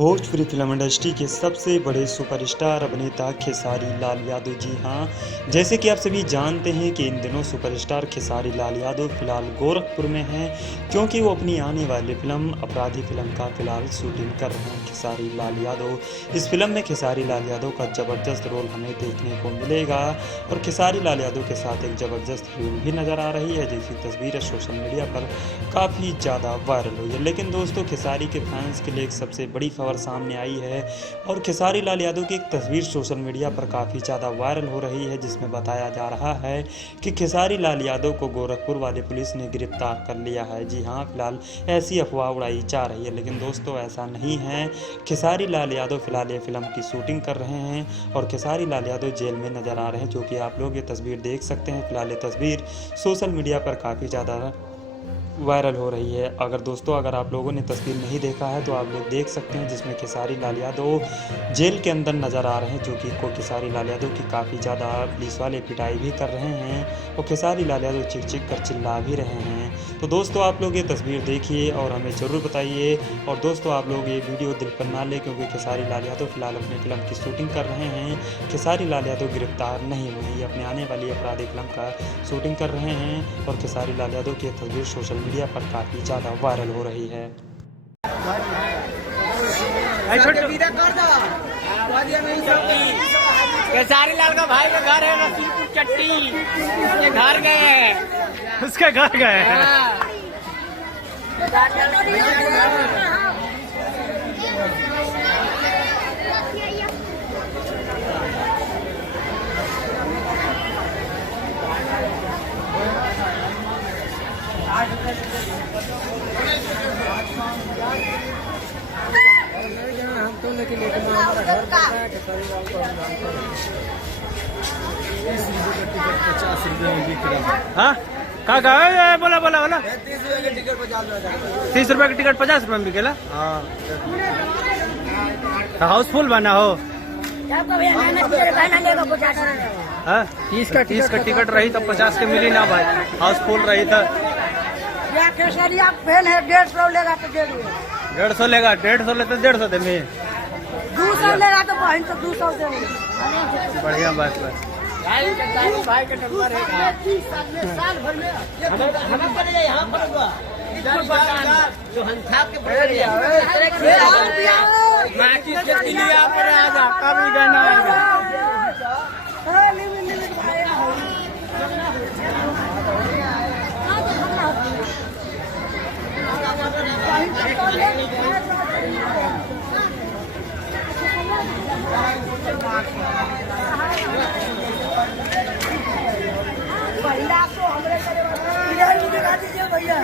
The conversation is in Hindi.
भोजपुरी फिल्म इंडस्ट्री के सबसे बड़े सुपरस्टार अभिनेता खेसारी लाल यादव। जी हाँ, जैसे कि आप सभी जानते हैं कि इन दिनों सुपरस्टार खेसारी लाल यादव फिलहाल गोरखपुर में हैं, क्योंकि वो अपनी आने वाली फिल्म अपराधी फिल्म का फिलहाल शूटिंग कर रहे हैं खेसारी लाल यादव। इस फिल्म में खेसारी लाल यादव का ज़बरदस्त रोल हमें देखने को मिलेगा और खेसारी लाल यादव के साथ एक ज़बरदस्त फिल्म भी नज़र आ रही है, जिसकी तस्वीरें सोशल मीडिया पर काफ़ी ज़्यादा वायरल हुई है। लेकिन दोस्तों, खेसारी के फैंस के लिए एक सबसे बड़ी खबर सामने आई है और खेसारी लाल यादव की एक तस्वीर सोशल मीडिया पर काफ़ी ज़्यादा वायरल हो रही है, जिसमें बताया जा रहा है कि खेसारी लाल यादव को गोरखपुर वाली पुलिस ने गिरफ्तार कर लिया है। जी हाँ, फिलहाल ऐसी अफवाह उड़ाई जा रही है, लेकिन दोस्तों ऐसा नहीं है। खेसारी लाल यादव फिलहाल ये फिल्म की शूटिंग कर रहे हैं और खेसारी लाल यादव जेल में नज़र आ रहे हैं, जो कि आप लोग ये तस्वीर देख सकते हैं। फिलहाल ये तस्वीर सोशल मीडिया पर काफ़ी ज़्यादा वायरल हो रही है। अगर आप लोगों ने तस्वीर नहीं देखा है तो आप लोग देख सकते हैं, जिसमें खेसारी लाल यादव जेल के अंदर नज़र आ रहे हैं, जो कि खेसारी लाल यादव की काफ़ी ज़्यादा पुलिस वाले पिटाई भी कर रहे हैं और खेसारी लाल यादव चिक चिक कर चिल्ला भी रहे हैं। तो दोस्तों, आप लोग ये तस्वीर देखिए और हमें ज़रूर बताइए। और दोस्तों, आप लोग ये वीडियो दिल पर ना लें, क्योंकि खेसारी लाल यादव फिलहाल अपनी फिल्म की शूटिंग कर रहे हैं। खेसारी लाल यादव गिरफ्तार नहीं हुए, ये अपने आने वाली अपराधी फिल्म का शूटिंग कर रहे हैं और खेसारी लाल यादव की तस्वीर सोशल मीडिया पर काफ़ी ज़्यादा वायरल हो रही है। खेसारी लाल का भाई का घर है रसूलपुर चट्टी, उसके घर गए हैं। उसके घर गए हैं। हम तो लेकिन हमारा घर पड़ता है खेसारी लाल को हम जानते हैं। 30 रुपये का टिकट 50 रुपये में बिक रहा है। हाँ, कहाँ गए? बोला 30 रुपये का टिकट 50 रुपये। 30 रुपये का टिकट 50 रुपये में बिकेला। हाउसफुल बना हो। हाँ, 30 का टिकट रही तो 50 के मिली ना भाई, हाउसफुल रही तो। खेसारिया फैन है, 150 लेगा तो दे दूँगा। 150 लेगा, 150 लेते 150 दे में 200 लेगा तो बहन तो 200 देंगे। बढ़िया बात है। भाई का नंबर है साल भर में हम पर यहाँ पर जो हम खा के कभी जाना भैया